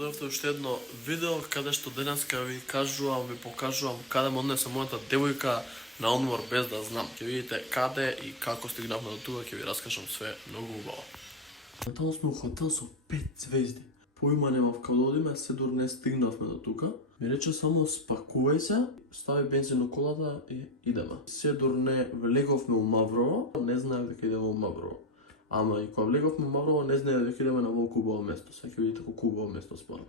дојдовте уште едно видео каде што денеска ви кажувам, ви покажувам каде ме однесе мојата девојка на одмор без да знам. Ќе видите каде и како стигнавме до тука, ќе ви раскажам све многу убаво. Таму сме у хотел со 5 звезди. Поима немав каде одиме, се дур не стигнавме до тука. Ми рече само спакувај се, стави бензин у колата и идеме. Се дур не влеговме у Маврово, не знаев дека идеме у Маврово. Ама и кога влеговме у Маврово, не знаев дека идеме на волку убаво место. Сега ќе видите колку убаво место спорам.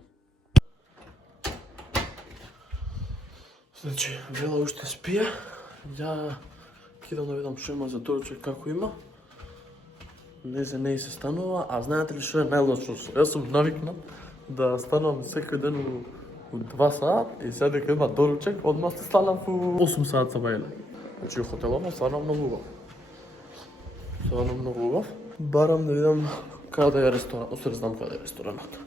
Значи, Вела уште спие. Ја кидам да видам што има за доручек, како има. Не се станува, а знаете ли што е најлошо? Јас сум навикнат да станам секој ден у 2 саат и сега дека има доручек, одма се станам у 8 саат са бајле. Значи, у хотелот е стварно многу убав. Стварно многу убав. Барам да видам каде е ресторанот, освен знам каде е ресторанот.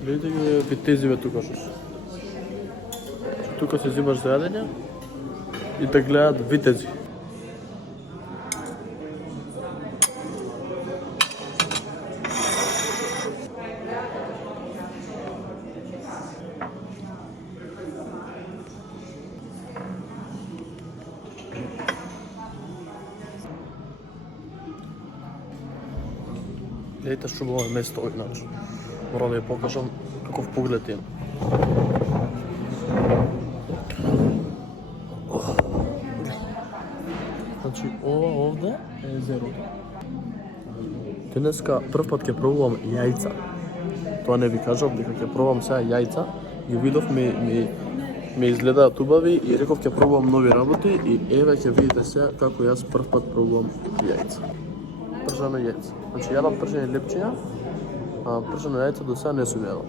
Видите ги витезиве тука што се. Тука се зимаш за јадење и те гледат витези. Гледайте што убаво е место овој начин. Морам да ја покажам каков поглед има. Значи, ова овде е езерото. Денеска прв пат ќе пробувам јајца. Тоа не ви кажав, дека ќе пробувам сега јајца. Ги видов, ми изгледаат убави и реков ќе пробувам нови работи и еве ќе видите сега како јас прв пат пробувам јајца. Пржано јајце. Значи, јадам пржени лепчиња, а пржено јајце до сега не сум јадал.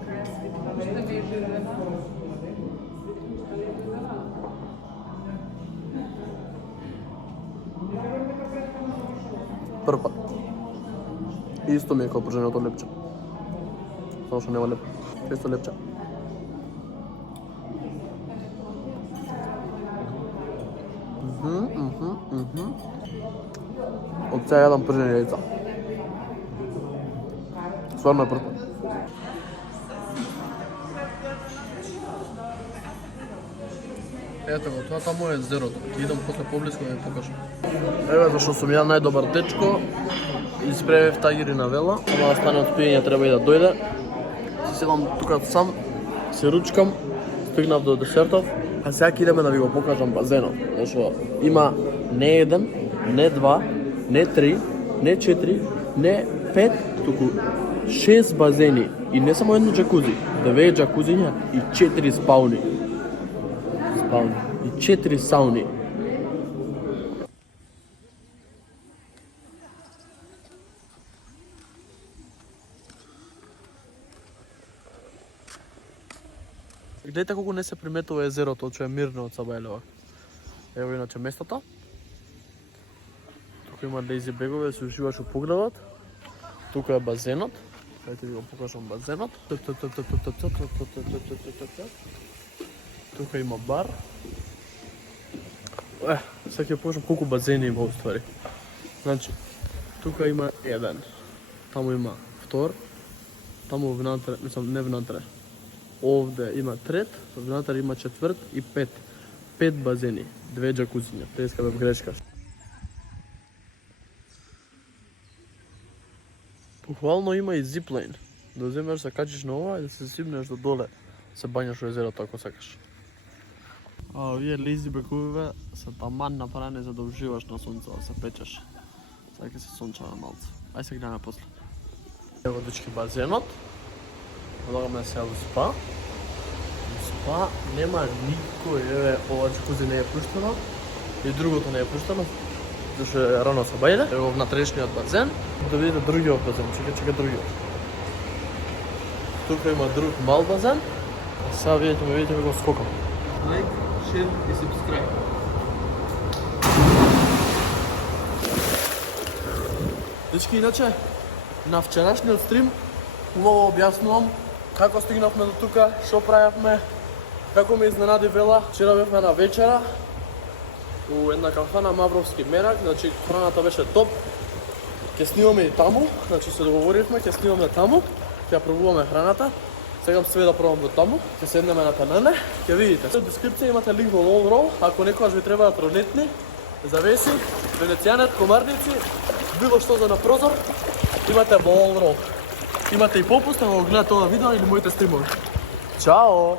Прв пат. Исто ми е како прженото лепче. Само што нема леп. Често лепче. Од сега јадам пржени јајца. Стварно е прв пат. Ето го, тоа таму е езерото. Ќе идам после поблиску да ја покажам. Еве зашто сум ја најдобар дечко. Испревев тагири на Вела, ама да стане од спиење треба и да дојде. Се седам тука сам, се ручкам, стигнав до десертов, а сега ќе идеме да ви го покажам базенот. Зашто има не еден, не два, не три, не четири, не пет, туку 6 базени и не само едно джакузи, 9 джакузиња и 4 спауни. И 4 сауни. Гледайте колку не се приметува езерото, че е мирно од Сабајлева. Ево иначе местото. Тука има лези бегове, се уживаш у погребот. Тука е базенот. Дайте ви го покажам базенот. Тука има бар. Сега ќе покажам колку базени има уствари. Значи, тука има еден. Таму има втор. Таму внатре, мислам не внатре. Овде има трет, внатре има четврт и пет. 5 базени, 2 джакузиња. Теска бев грешка. Похвално има и зиплейн. Да земеш, се качиш на ова и да се сипнеш до доле. Се бањаш во езерото ако сакаш. А овие лези бековиве се таман направени за да уживаш на сонце, да се печеш. Сега ќе се сончава малце. Ај се гледаме после. Ево дечки базенот. Влагаме сега во спа. Во спа нема никој, еве ова джакузи не е пуштено и другото не е пуштено, зашто е рано се бајле. Ево внатрешниот базен, да видите другиот базен, чека другиот. Тука има друг мал базен, а сега видите како скокам. Like, share и subscribe. Дечки, иначе, на вчерашниот стрим убаво објаснувам како стигнавме до тука, што правевме, како ме изненади Вела. Вчера бевме на вечера у една кафана Мавровски мерак, значи храната беше топ. Ќе снимаме и таму, значи се договоривме, ќе снимаме таму, ќе пробуваме храната. Сега све да пробам до таму, ќе седнеме на пенене, ќе видите. Во дескрипција имате линк во Wall Roll, ако некогаш ви требаат ронетни, завеси, венецијанет, комарници, било што за на прозор, имате во Wall Roll. Имате и попуст, ако гледате ова видео или моите стримови. Чао!